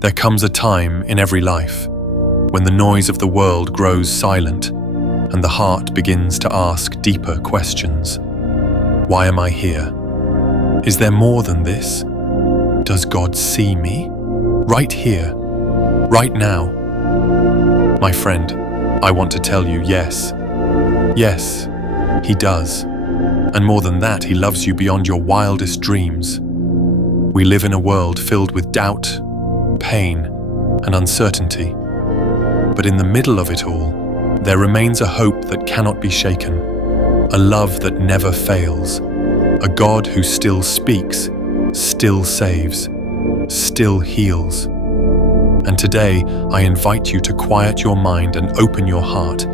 There comes a time in every life when the noise of the world grows silent and the heart begins to ask deeper questions. Why am I here? Is there more than this? Does God see me? Right here, right now. My friend, I want to tell you yes. Yes, He does. And more than that, He loves you beyond your wildest dreams. We live in a world filled with doubt, pain, and uncertainty. But in the middle of it all, there remains a hope that cannot be shaken, a love that never fails, a God who still speaks, still saves, still heals. And today, I invite you to quiet your mind and open your heart,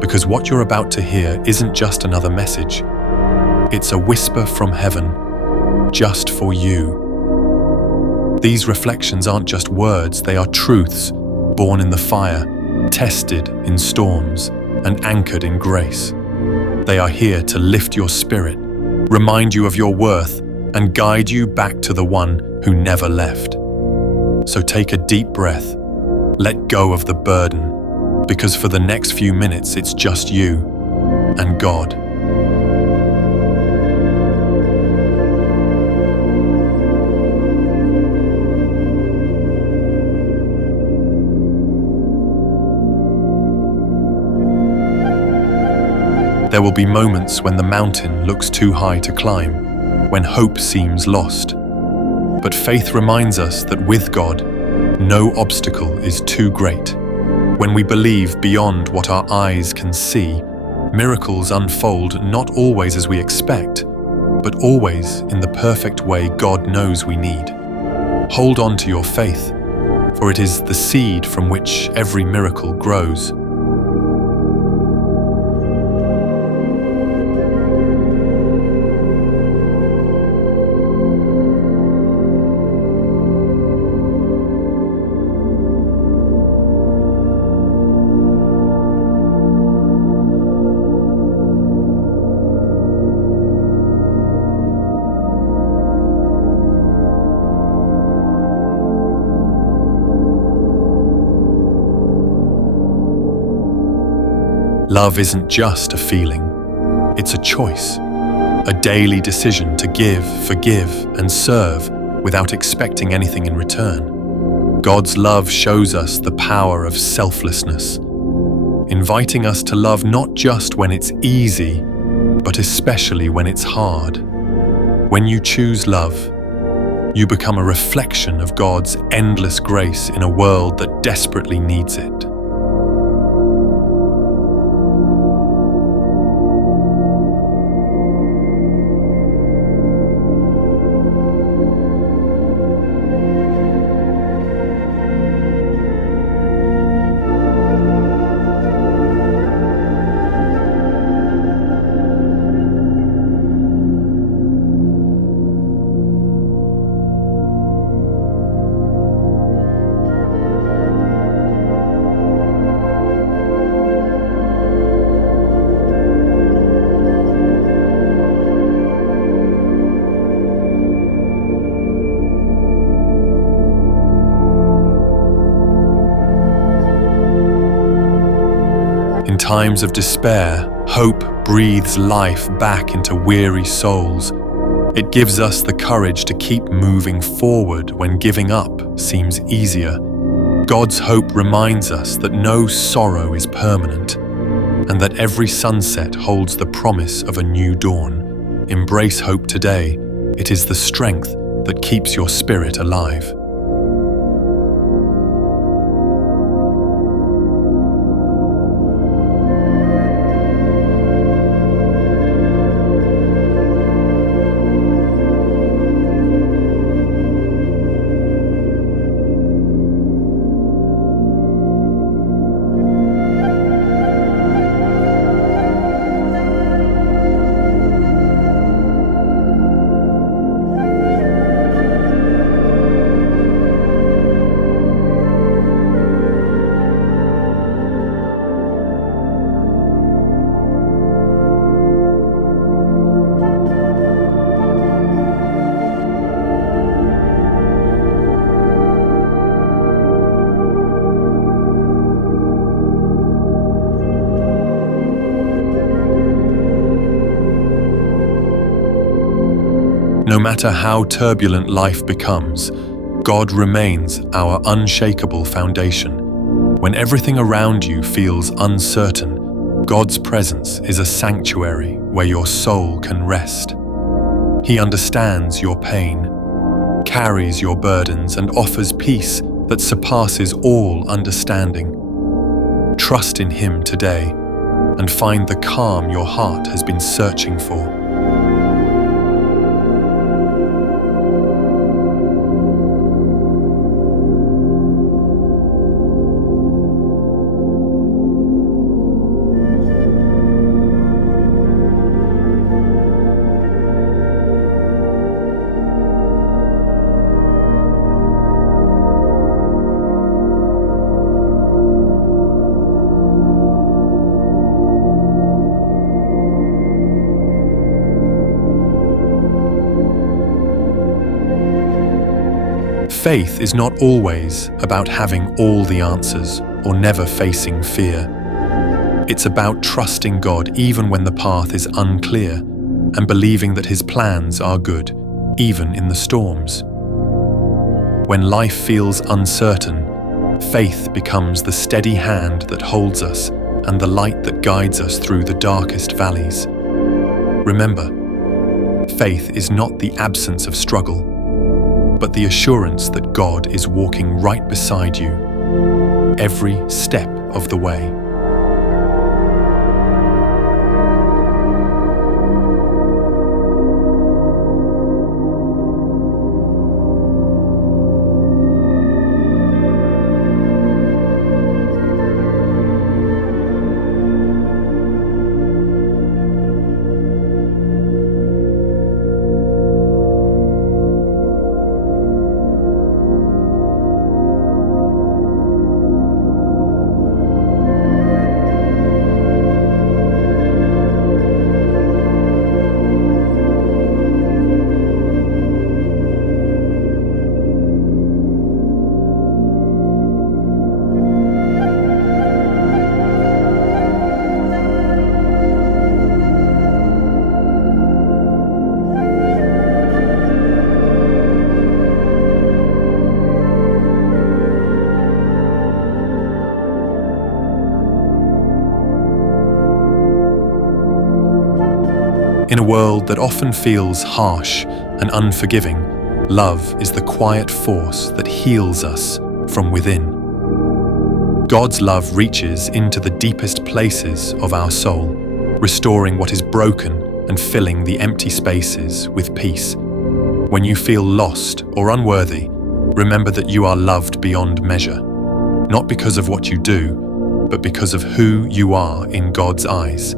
because what you're about to hear isn't just another message. It's a whisper from heaven, just for you. These reflections aren't just words, they are truths, born in the fire, tested in storms, and anchored in grace. They are here to lift your spirit, remind you of your worth, and guide you back to the one who never left. So take a deep breath, let go of the burden, because for the next few minutes it's just you and God. There will be moments when the mountain looks too high to climb, when hope seems lost. But faith reminds us that with God, no obstacle is too great. When we believe beyond what our eyes can see, miracles unfold not always as we expect, but always in the perfect way God knows we need. Hold on to your faith, for it is the seed from which every miracle grows. Love isn't just a feeling, it's a choice, a daily decision to give, forgive, and serve without expecting anything in return. God's love shows us the power of selflessness, inviting us to love not just when it's easy, but especially when it's hard. When you choose love, you become a reflection of God's endless grace in a world that desperately needs it. In times of despair, hope breathes life back into weary souls. It gives us the courage to keep moving forward when giving up seems easier. God's hope reminds us that no sorrow is permanent, and that every sunset holds the promise of a new dawn. Embrace hope today. It is the strength that keeps your spirit alive. No matter how turbulent life becomes, God remains our unshakable foundation. When everything around you feels uncertain, God's presence is a sanctuary where your soul can rest. He understands your pain, carries your burdens, and offers peace that surpasses all understanding. Trust in Him today and find the calm your heart has been searching for. Faith is not always about having all the answers or never facing fear. It's about trusting God even when the path is unclear and believing that His plans are good, even in the storms. When life feels uncertain, faith becomes the steady hand that holds us and the light that guides us through the darkest valleys. Remember, faith is not the absence of struggle, but the assurance that God is walking right beside you every step of the way. In a world that often feels harsh and unforgiving, love is the quiet force that heals us from within. God's love reaches into the deepest places of our soul, restoring what is broken and filling the empty spaces with peace. When you feel lost or unworthy, remember that you are loved beyond measure, not because of what you do, but because of who you are in God's eyes.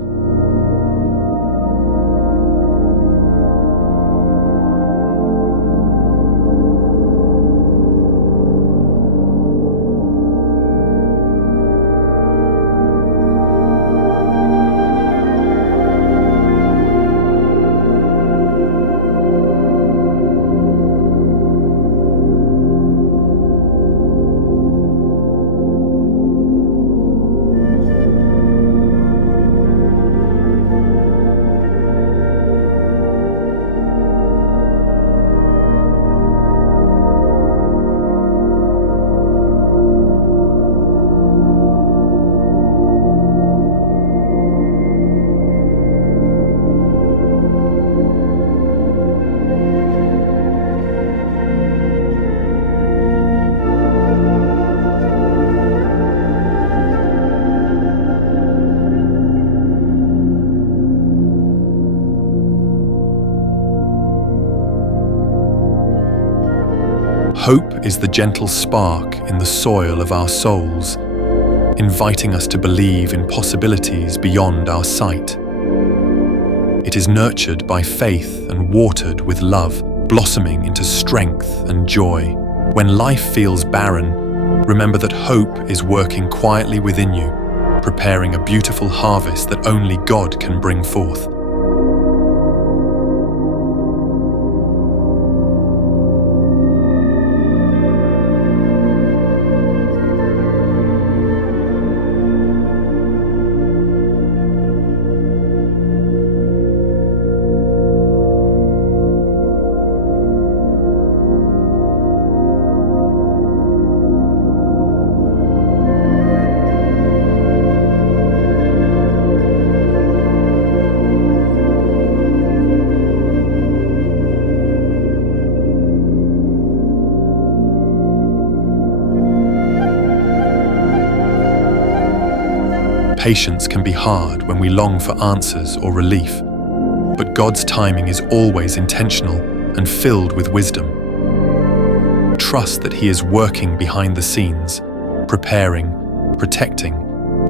Hope is the gentle spark in the soil of our souls, inviting us to believe in possibilities beyond our sight. It is nurtured by faith and watered with love, blossoming into strength and joy. When life feels barren, remember that hope is working quietly within you, preparing a beautiful harvest that only God can bring forth. patience can be hard when we long for answers or relief, but God's timing is always intentional and filled with wisdom. Trust that He is working behind the scenes, preparing, protecting,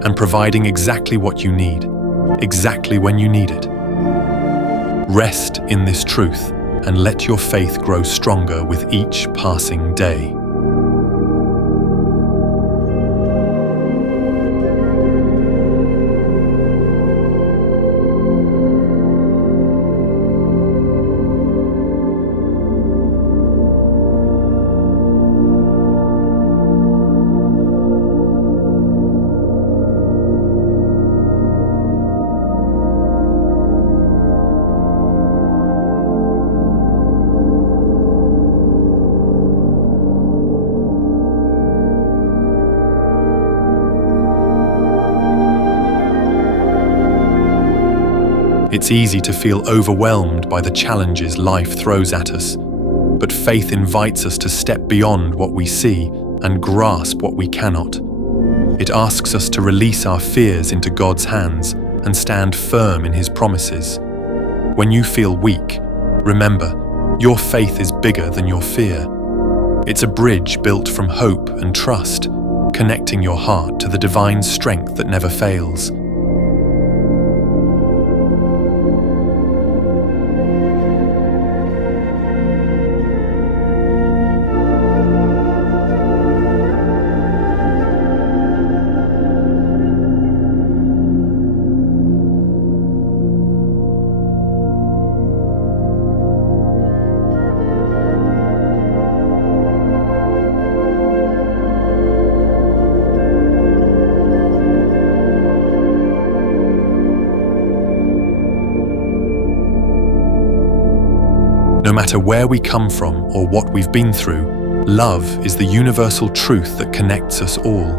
and providing exactly what you need, exactly when you need it. Rest in this truth and let your faith grow stronger with each passing day. It's easy to feel overwhelmed by the challenges life throws at us, but faith invites us to step beyond what we see and grasp what we cannot. It asks us to release our fears into God's hands and stand firm in His promises. When you feel weak, remember, your faith is bigger than your fear. It's a bridge built from hope and trust, connecting your heart to the divine strength that never fails. No matter where we come from or what we've been through, love is the universal truth that connects us all.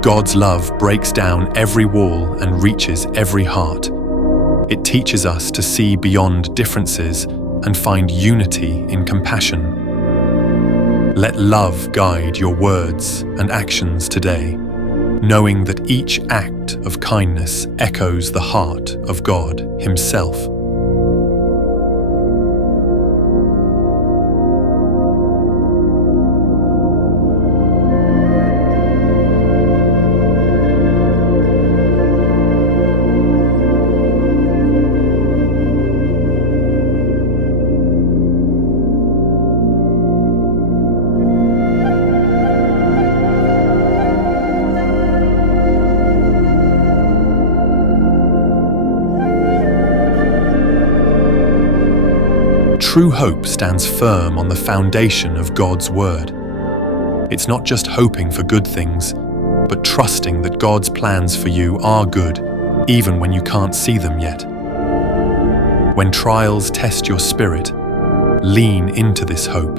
God's love breaks down every wall and reaches every heart. It teaches us to see beyond differences and find unity in compassion. Let love guide your words and actions today, knowing that each act of kindness echoes the heart of God Himself. True hope stands firm on the foundation of God's Word. It's not just hoping for good things, but trusting that God's plans for you are good, even when you can't see them yet. When trials test your spirit, lean into this hope,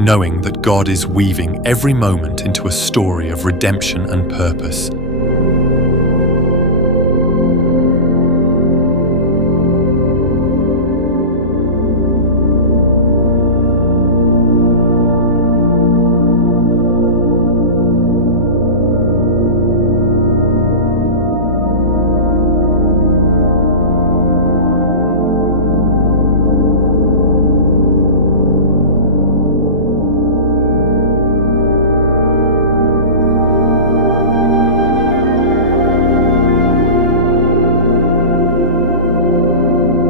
knowing that God is weaving every moment into a story of redemption and purpose.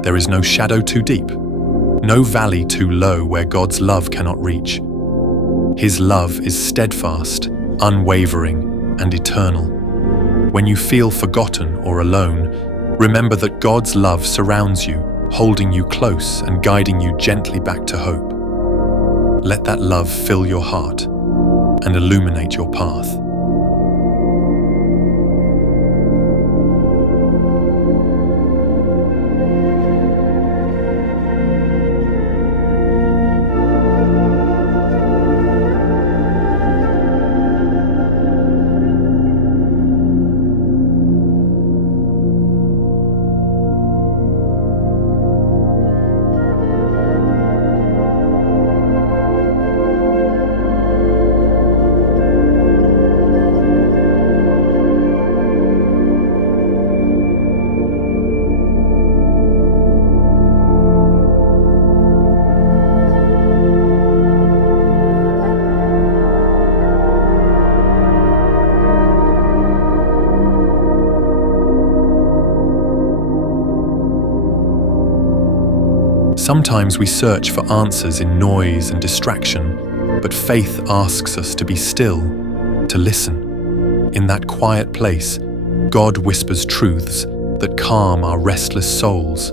There is no shadow too deep, no valley too low where God's love cannot reach. His love is steadfast, unwavering, and eternal. When you feel forgotten or alone, remember that God's love surrounds you, holding you close and guiding you gently back to hope. Let that love fill your heart and illuminate your path. Sometimes we search for answers in noise and distraction, but faith asks us to be still, to listen. In that quiet place, God whispers truths that calm our restless souls.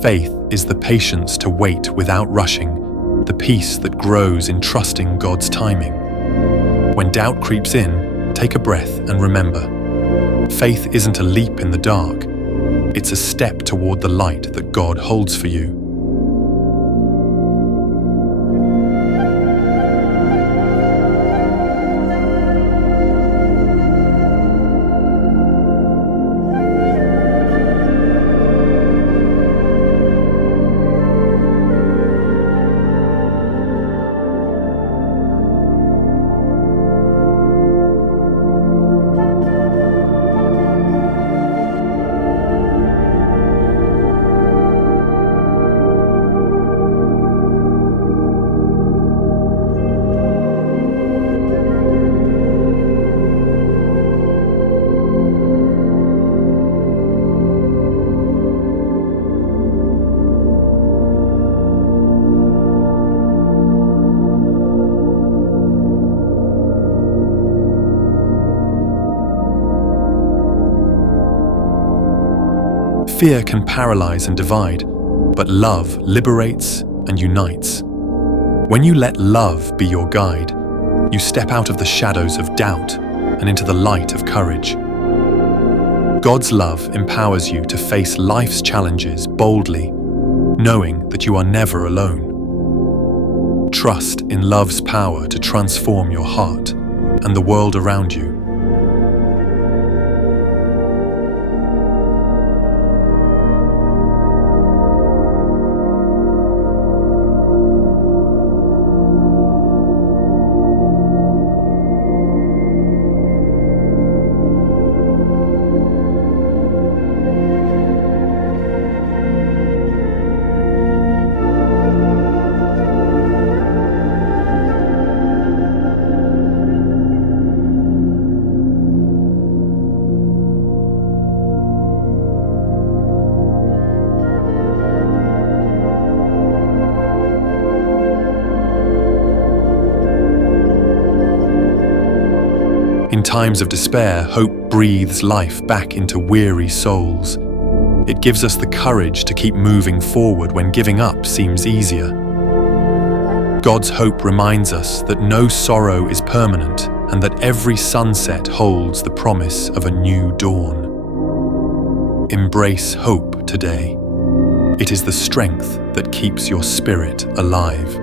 Faith is the patience to wait without rushing, the peace that grows in trusting God's timing. When doubt creeps in, take a breath and remember, faith isn't a leap in the dark, it's a step toward the light that God holds for you. Fear can paralyze and divide, but love liberates and unites. When you let love be your guide, you step out of the shadows of doubt and into the light of courage. God's love empowers you to face life's challenges boldly, knowing that you are never alone. Trust in love's power to transform your heart and the world around you. In times of despair, hope breathes life back into weary souls. It gives us the courage to keep moving forward when giving up seems easier. God's hope reminds us that no sorrow is permanent and that every sunset holds the promise of a new dawn. Embrace hope today. It is the strength that keeps your spirit alive.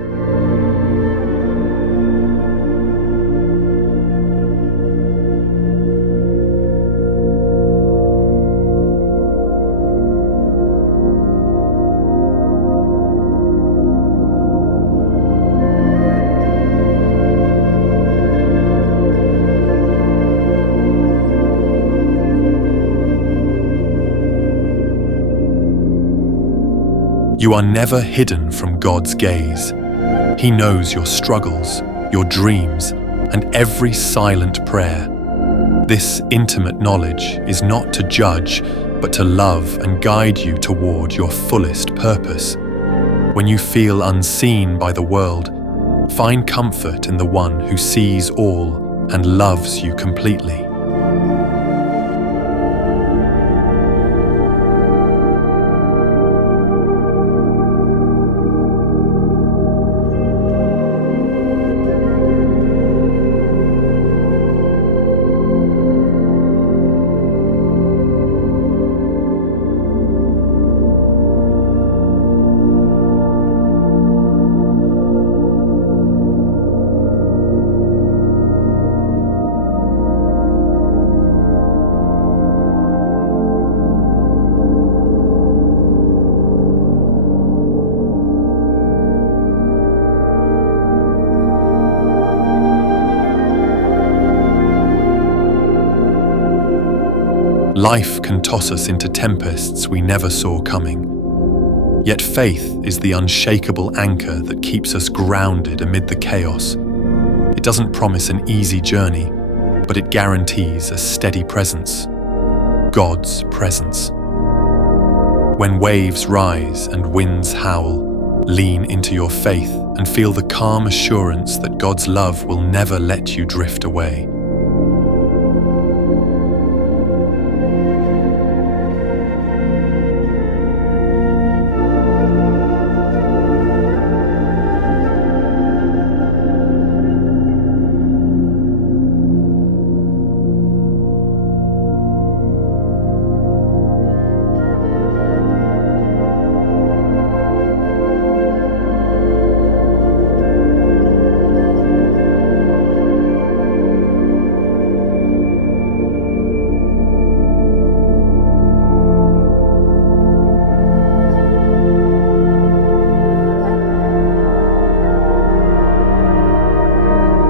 You are never hidden from God's gaze. He knows your struggles, your dreams, and every silent prayer. This intimate knowledge is not to judge, but to love and guide you toward your fullest purpose. When you feel unseen by the world, find comfort in the one who sees all and loves you completely. Life can toss us into tempests we never saw coming. Yet faith is the unshakable anchor that keeps us grounded amid the chaos. It doesn't promise an easy journey, but it guarantees a steady presence. God's presence. When waves rise and winds howl, lean into your faith and feel the calm assurance that God's love will never let you drift away.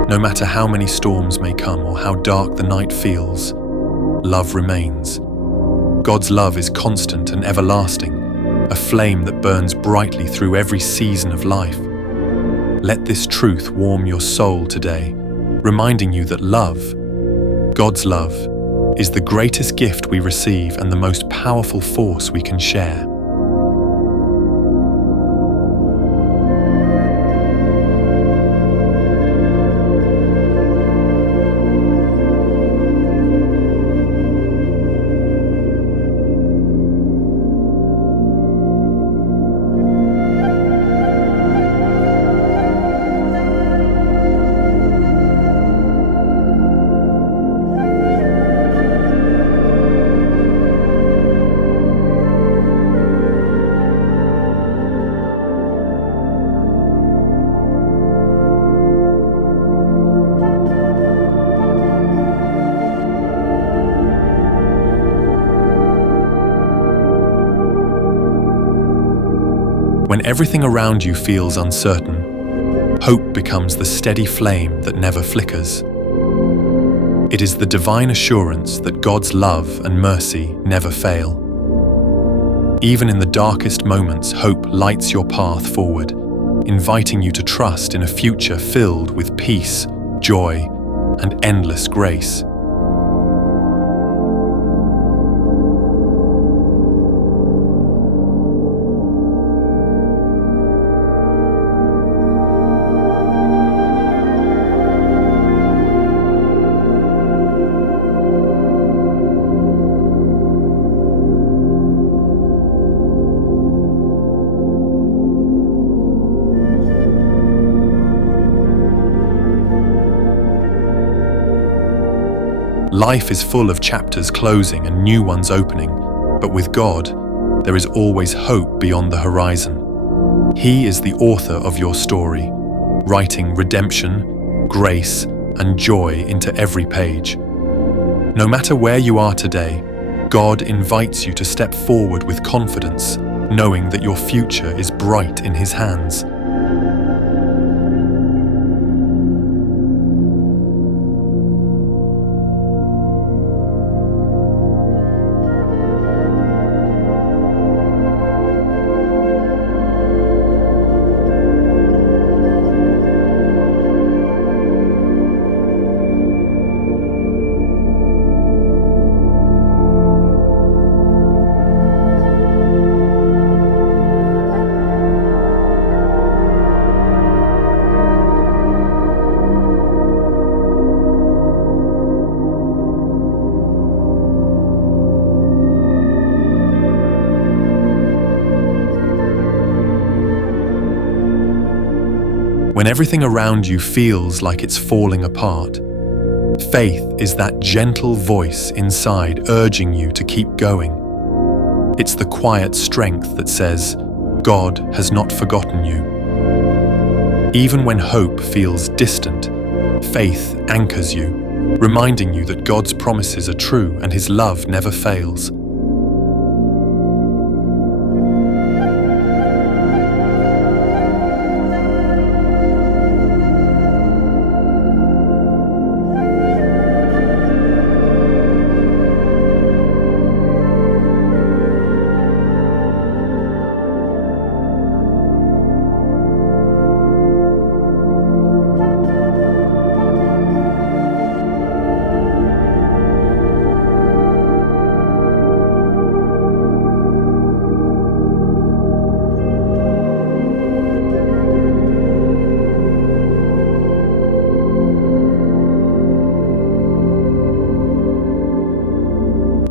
No matter how many storms may come or how dark the night feels, love remains. God's love is constant and everlasting, a flame that burns brightly through every season of life. Let this truth warm your soul today, reminding you that love, God's love, is the greatest gift we receive and the most powerful force we can share. When everything around you feels uncertain, hope becomes the steady flame that never flickers. It is the divine assurance that God's love and mercy never fail. Even in the darkest moments, hope lights your path forward, inviting you to trust in a future filled with peace, joy, and endless grace. Life is full of chapters closing and new ones opening, but with God, there is always hope beyond the horizon. He is the author of your story, writing redemption, grace, and joy into every page. No matter where you are today, God invites you to step forward with confidence, knowing that your future is bright in His hands. When everything around you feels like it's falling apart, faith is that gentle voice inside urging you to keep going. It's the quiet strength that says, God has not forgotten you. Even when hope feels distant, faith anchors you, reminding you that God's promises are true and His love never fails.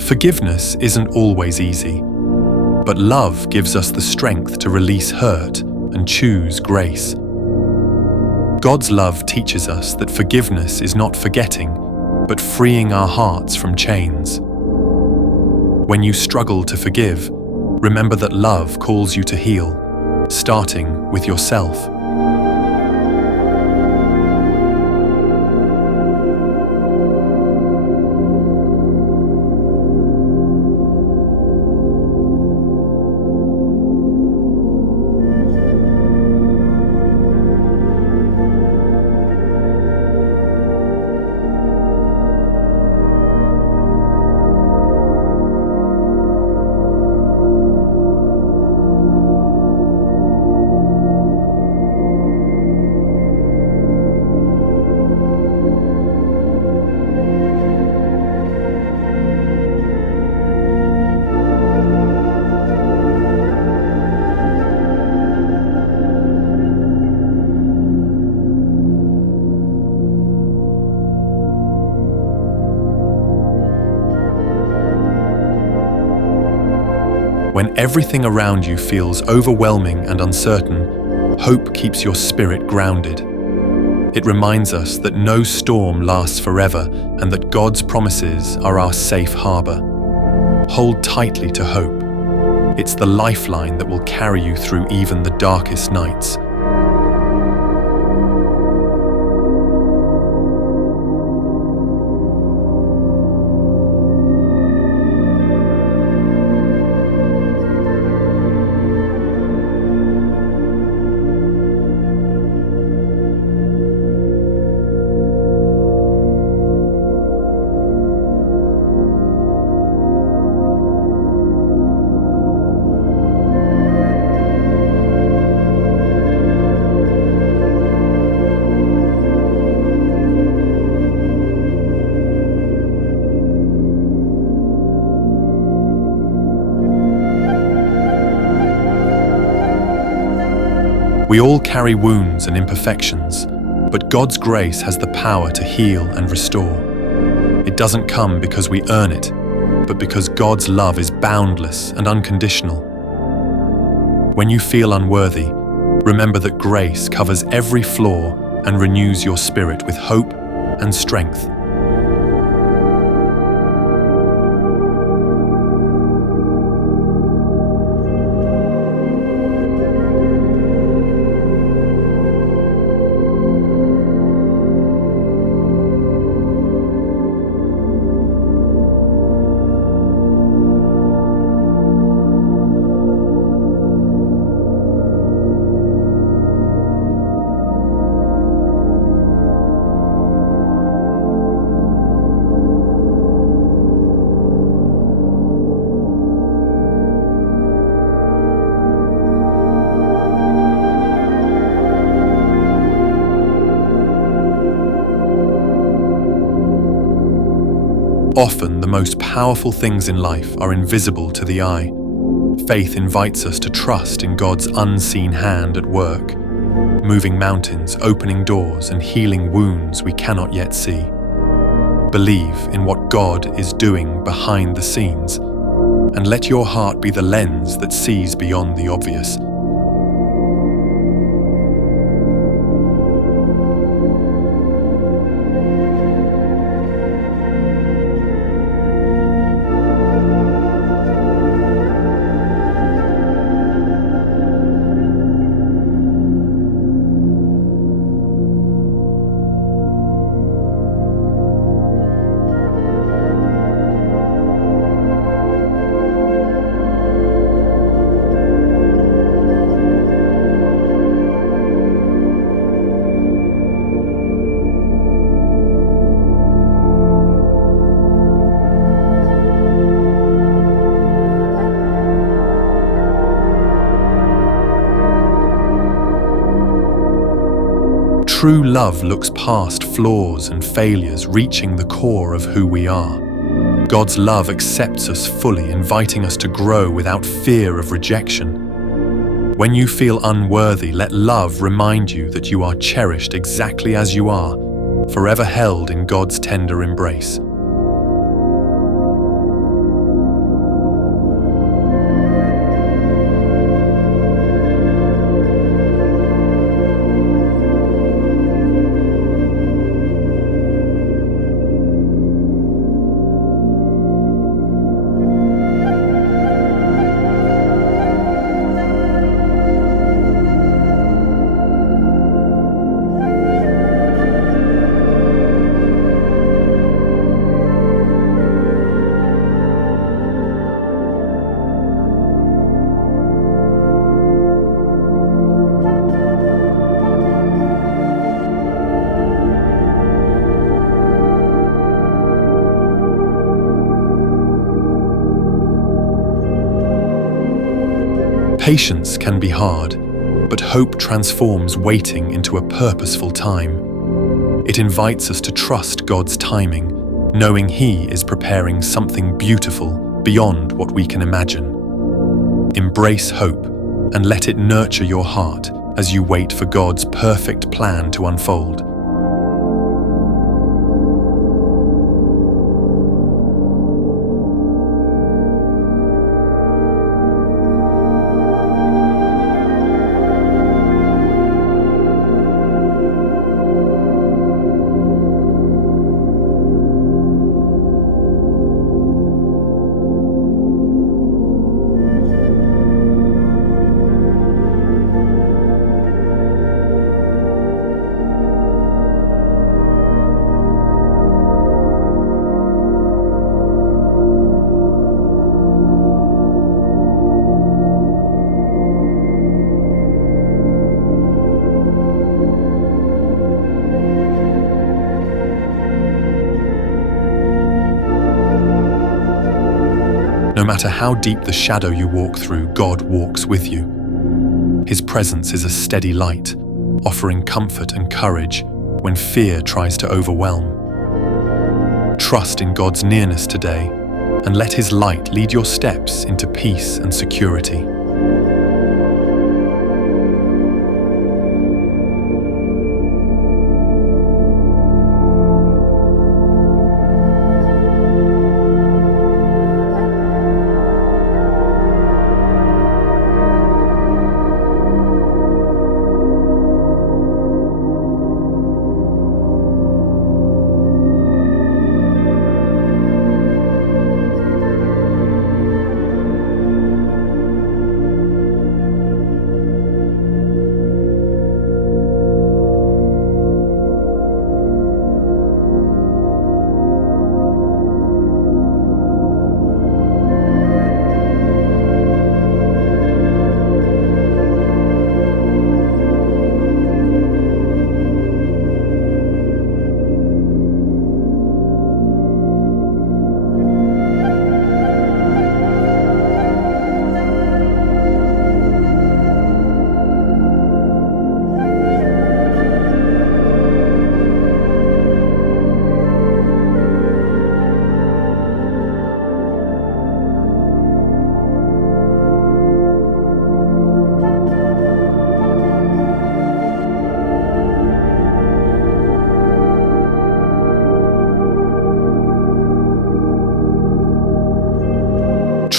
Forgiveness isn't always easy, but love gives us the strength to release hurt and choose grace. God's love teaches us that forgiveness is not forgetting, but freeing our hearts from chains. When you struggle to forgive, remember that love calls you to heal, starting with yourself. When everything around you feels overwhelming and uncertain, hope keeps your spirit grounded. It reminds us that no storm lasts forever and that God's promises are our safe harbor. Hold tightly to hope. It's the lifeline that will carry you through even the darkest nights. We all carry wounds and imperfections, but God's grace has the power to heal and restore. It doesn't come because we earn it, but because God's love is boundless and unconditional. When you feel unworthy, remember that grace covers every flaw and renews your spirit with hope and strength. Often, the most powerful things in life are invisible to the eye. Faith invites us to trust in God's unseen hand at work, moving mountains, opening doors, and healing wounds we cannot yet see. Believe in what God is doing behind the scenes, and let your heart be the lens that sees beyond the obvious. True love looks past flaws and failures, reaching the core of who we are. God's love accepts us fully, inviting us to grow without fear of rejection. When you feel unworthy, let love remind you that you are cherished exactly as you are, forever held in God's tender embrace. Patience can be hard, but hope transforms waiting into a purposeful time. It invites us to trust God's timing, knowing He is preparing something beautiful beyond what we can imagine. Embrace hope and let it nurture your heart as you wait for God's perfect plan to unfold. No matter how deep the shadow you walk through, God walks with you. His presence is a steady light, offering comfort and courage when fear tries to overwhelm. Trust in God's nearness today, and let His light lead your steps into peace and security.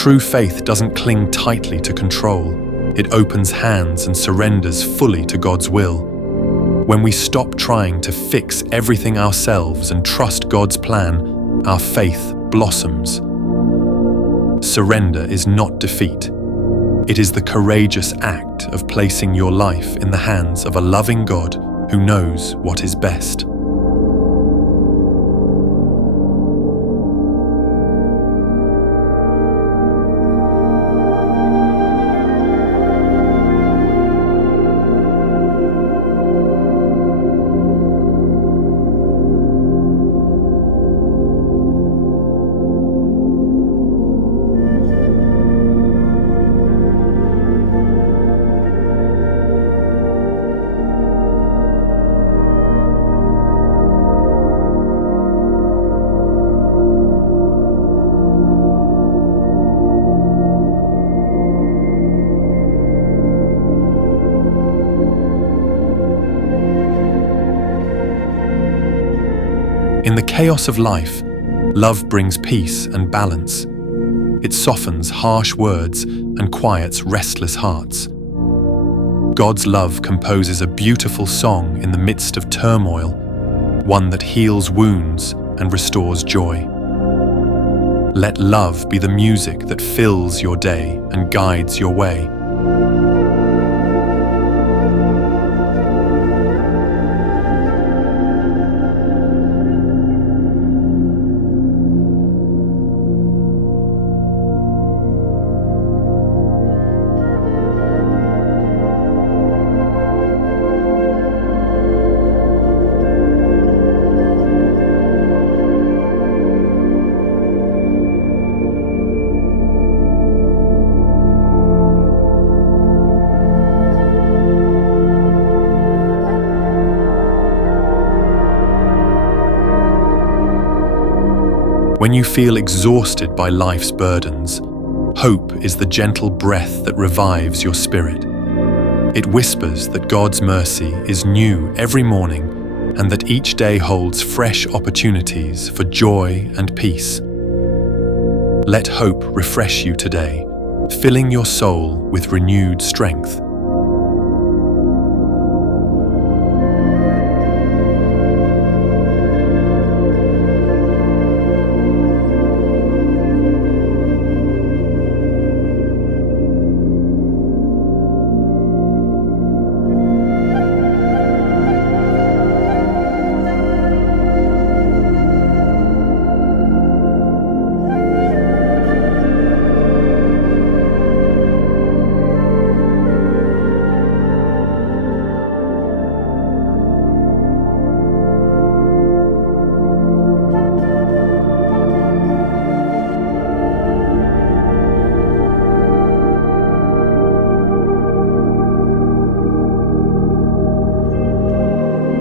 True faith doesn't cling tightly to control. It opens hands and surrenders fully to God's will. When we stop trying to fix everything ourselves and trust God's plan, our faith blossoms. Surrender is not defeat. It is the courageous act of placing your life in the hands of a loving God who knows what is best. In the chaos of life, love brings peace and balance. It softens harsh words and quiets restless hearts. God's love composes a beautiful song in the midst of turmoil, one that heals wounds and restores joy. Let love be the music that fills your day and guides your way. When you feel exhausted by life's burdens, hope is the gentle breath that revives your spirit. It whispers that God's mercy is new every morning and that each day holds fresh opportunities for joy and peace. Let hope refresh you today, filling your soul with renewed strength.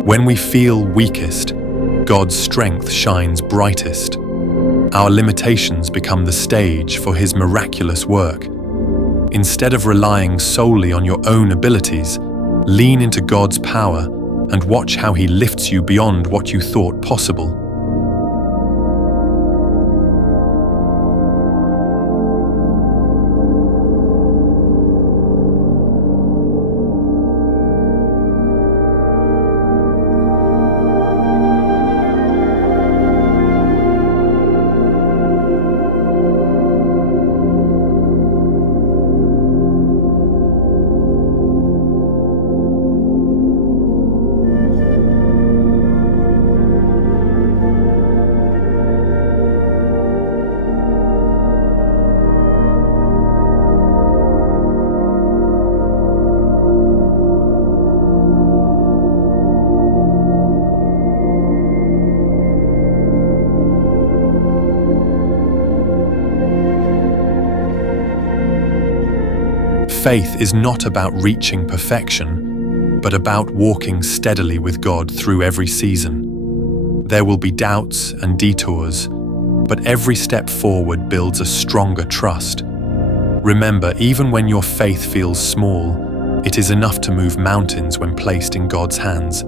When we feel weakest, God's strength shines brightest. Our limitations become the stage for His miraculous work. Instead of relying solely on your own abilities, lean into God's power and watch how He lifts you beyond what you thought possible. Faith is not about reaching perfection, but about walking steadily with God through every season. There will be doubts and detours, but every step forward builds a stronger trust. Remember, even when your faith feels small, it is enough to move mountains when placed in God's hands.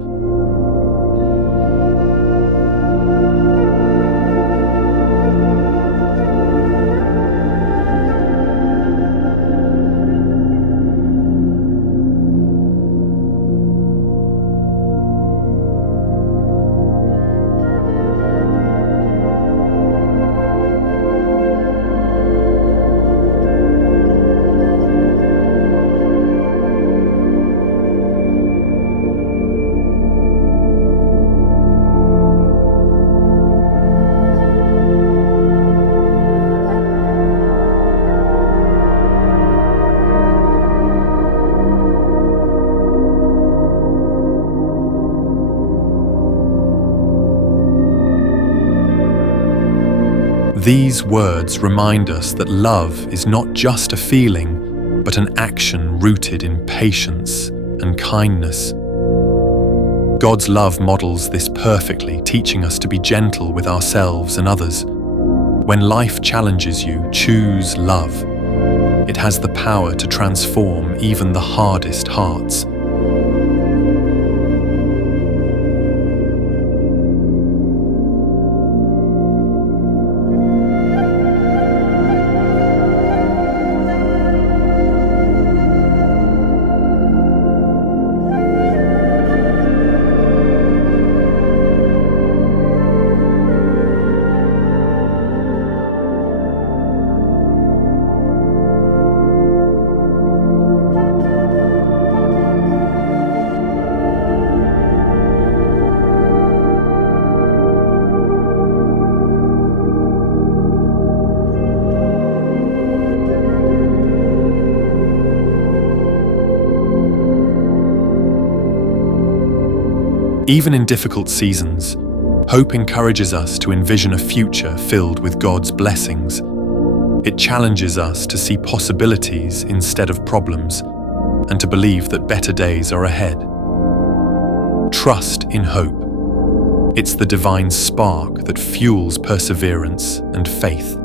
These words remind us that love is not just a feeling, but an action rooted in patience and kindness. God's love models this perfectly, teaching us to be gentle with ourselves and others. When life challenges you, choose love. It has the power to transform even the hardest hearts. Even in difficult seasons, hope encourages us to envision a future filled with God's blessings. It challenges us to see possibilities instead of problems, and to believe that better days are ahead. Trust in hope. It's the divine spark that fuels perseverance and faith.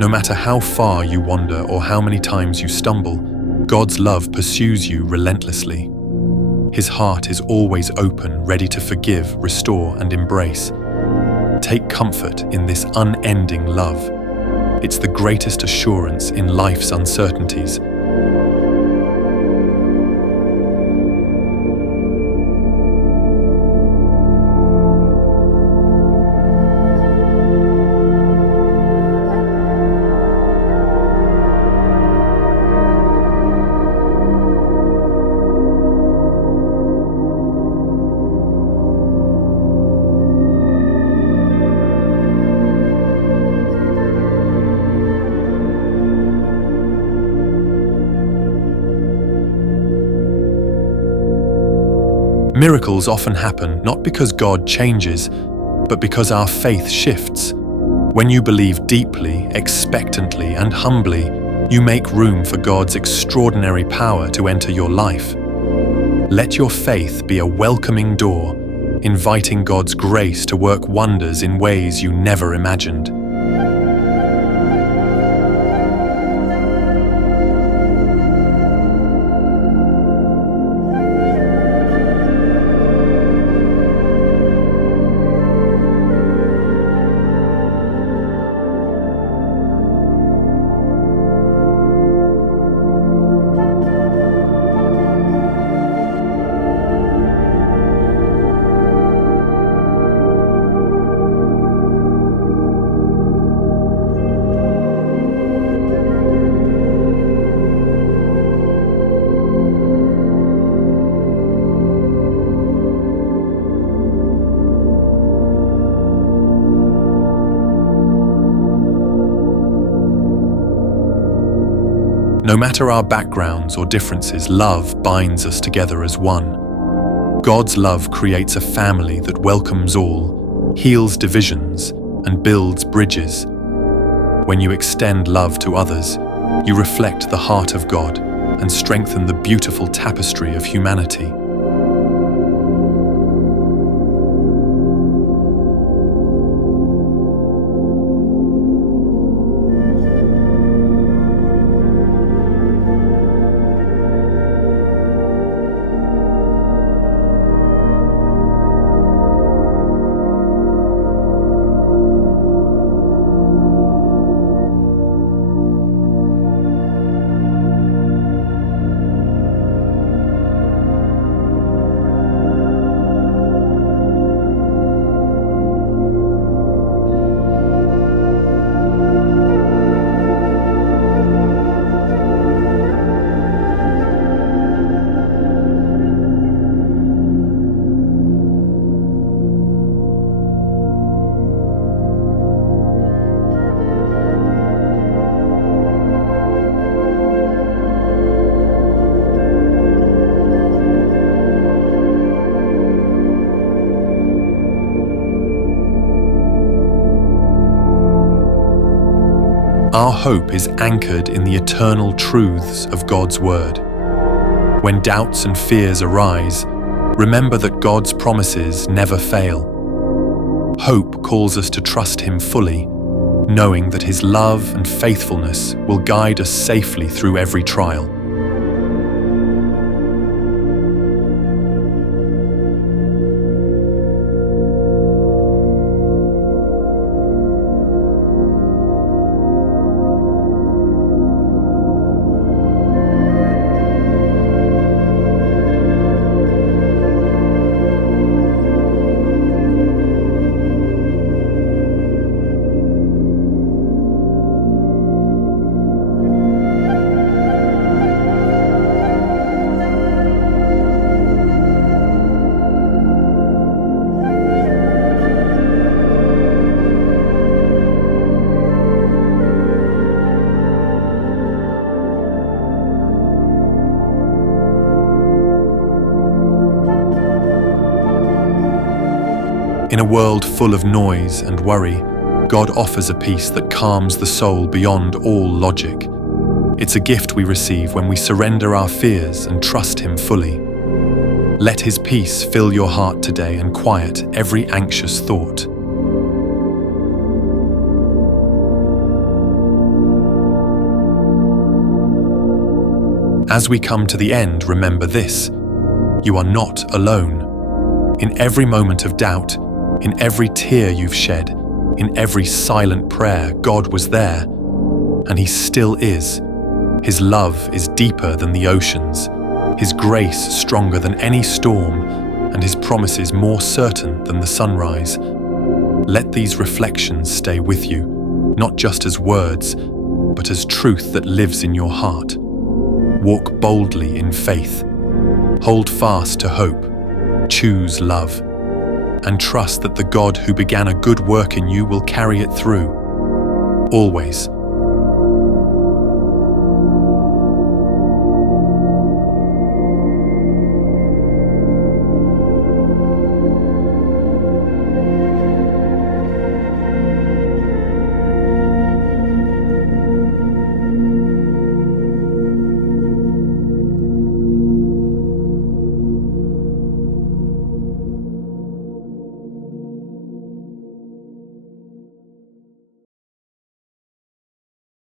No matter how far you wander or how many times you stumble, God's love pursues you relentlessly. His heart is always open, ready to forgive, restore, and embrace. Take comfort in this unending love. It's the greatest assurance in life's uncertainties. Miracles often happen not because God changes, but because our faith shifts. When you believe deeply, expectantly, and humbly, you make room for God's extraordinary power to enter your life. Let your faith be a welcoming door, inviting God's grace to work wonders in ways you never imagined. No matter our backgrounds or differences, love binds us together as one. God's love creates a family that welcomes all, heals divisions, and builds bridges. When you extend love to others, you reflect the heart of God and strengthen the beautiful tapestry of humanity. Our hope is anchored in the eternal truths of God's Word. When doubts and fears arise, remember that God's promises never fail. Hope calls us to trust Him fully, knowing that His love and faithfulness will guide us safely through every trial. In a world full of noise and worry, God offers a peace that calms the soul beyond all logic. It's a gift we receive when we surrender our fears and trust Him fully. Let His peace fill your heart today and quiet every anxious thought. As we come to the end, remember this: you are not alone. In every moment of doubt, in every tear you've shed, in every silent prayer, God was there, and He still is. His love is deeper than the oceans, His grace stronger than any storm, and His promises more certain than the sunrise. Let these reflections stay with you, not just as words, but as truth that lives in your heart. Walk boldly in faith. Hold fast to hope. Choose love. And trust that the God who began a good work in you will carry it through. Always,